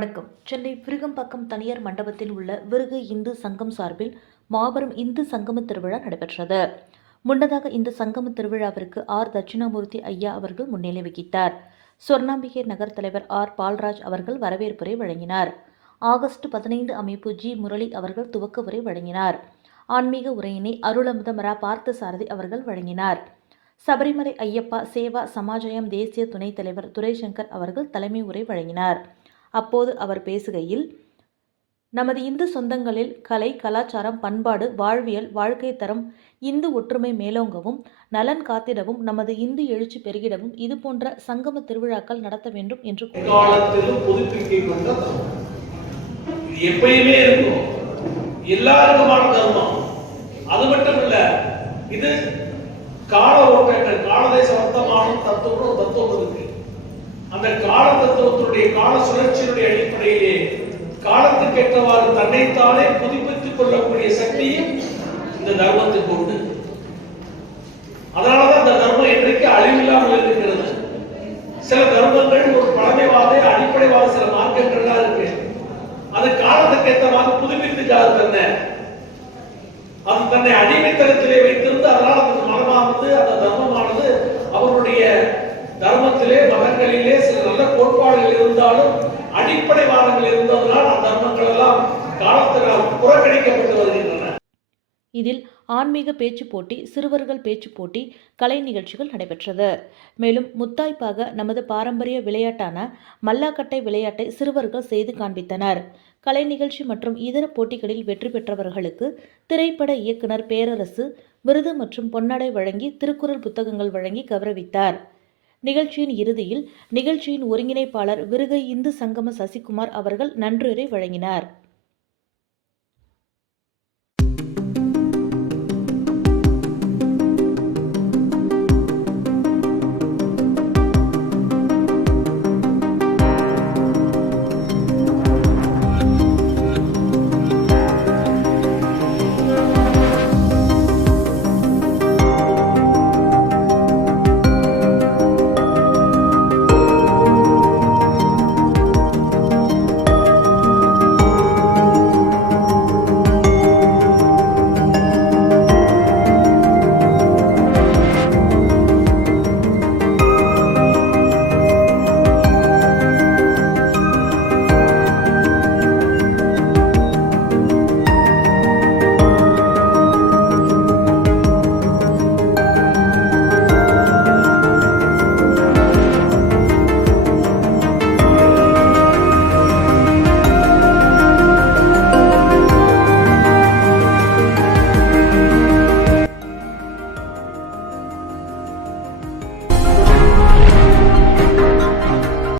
வணக்கம். சென்னை விருகம்பாக்கம் தனியார் மண்டபத்தில் உள்ள விருக இந்து சங்கம் சார்பில் மாபெரும் இந்து சங்கம திருவிழா நடைபெற்றது. முன்னதாக இந்த சங்கம திருவிழாவிற்கு ஆர். தட்சிணாமூர்த்தி ஐயா அவர்கள் முன்னிலை வகித்தார். சொர்ணாம்பிகை நகர் தலைவர் ஆர். பால்ராஜ் அவர்கள் வரவேற்புரை வழங்கினார். ஆகஸ்ட் 15 அமைப்பு ஜி. முரளி அவர்கள் துவக்க உரை வழங்கினார். ஆன்மீக உரையினை அருளமுதம் ரா. பார்த்தசாரதி அவர்கள் வழங்கினார். சபரிமலை ஐயப்பா சேவா சமாஜயம் தேசிய துணைத் தலைவர் துரைசங்கர் அவர்கள் தலைமை உரை வழங்கினார். அப்போது அவர் பேசுகையில், நமது இந்து சொந்தங்களில் கலை, கலாச்சாரம், பண்பாடு, வாழ்வியல், வாழ்க்கை தரம், இந்து ஒற்றுமை மேலோங்கவும், நலன் காத்திடவும், நமது இந்து எழுச்சி பெருகிடவும் இதுபோன்ற சங்கம திருவிழாக்கள் நடத்த வேண்டும் என்று எப்பயுமே இருக்கும். எல்லாருக்குமான தர்மம். அது மட்டும் இல்ல, இது கால ஓட்டங்கள், காலதேச வர்த்தமான தத்துவம் இருக்கு. அந்த கால தத்துவத்தினுடைய கால சுழற்சியினுடைய அடிப்படையிலே காலத்துக்கு ஏற்றவாறு தன்னைத்தானே புதுப்பித்துக் கொள்ளக்கூடிய சக்தியும் இந்த தர்மத்துக்கு உண்டு. அதனாலதான் இந்த தர்மம் என்றைக்கு அழிவில்லாமல் இருக்கிறது. சில தர்மங்கள் ஒரு பழமைவாத அடிப்படைவாத சில மார்க்கங்கள்லாம் இருக்கு. அது காலத்துக்கு ஏற்றவாறு புதுப்பித்துக்காது அது தன்னை அடிமைத்தனத்திலே வைத்திருந்து அதனால அந்த மரமானது அந்த தர்மமானது அவருடைய தர்மத்திலே மதங்களிலே சில நல்ல கோட்பாடுகள் இருந்தாலும் அடிப்படை வாதங்கள் இருந்ததனால் அந்த தர்மங்கள் எல்லாம் காலத்தினால் புறக்கணிக்கப்பட்டு வருகின்றன. இதில் ஆன்மீக பேச்சு போட்டி, சிறுவர்கள் பேச்சு போட்டி, கலை நிகழ்ச்சிகள் நடைபெற்றது. மேலும் முத்தாய்ப்பாக நமது பாரம்பரிய விளையாட்டான மல்லாக்கட்டை விளையாட்டை சிறுவர்கள் செய்து காண்பித்தனர். கலை நிகழ்ச்சி மற்றும் இதர போட்டிகளில் வெற்றி பெற்றவர்களுக்கு திரைப்பட இயக்குனர் பேரரசு விருது மற்றும் பொன்னாடை வழங்கி திருக்குறள் புத்தகங்கள் வழங்கி கௌரவித்தார். நிகழ்ச்சியின் இறுதியில் நிகழ்ச்சியின் ஒருங்கிணைப்பாளர் விருக இந்து சங்கம சசிகுமார் அவர்கள் நன்றியுரை வழங்கினார்.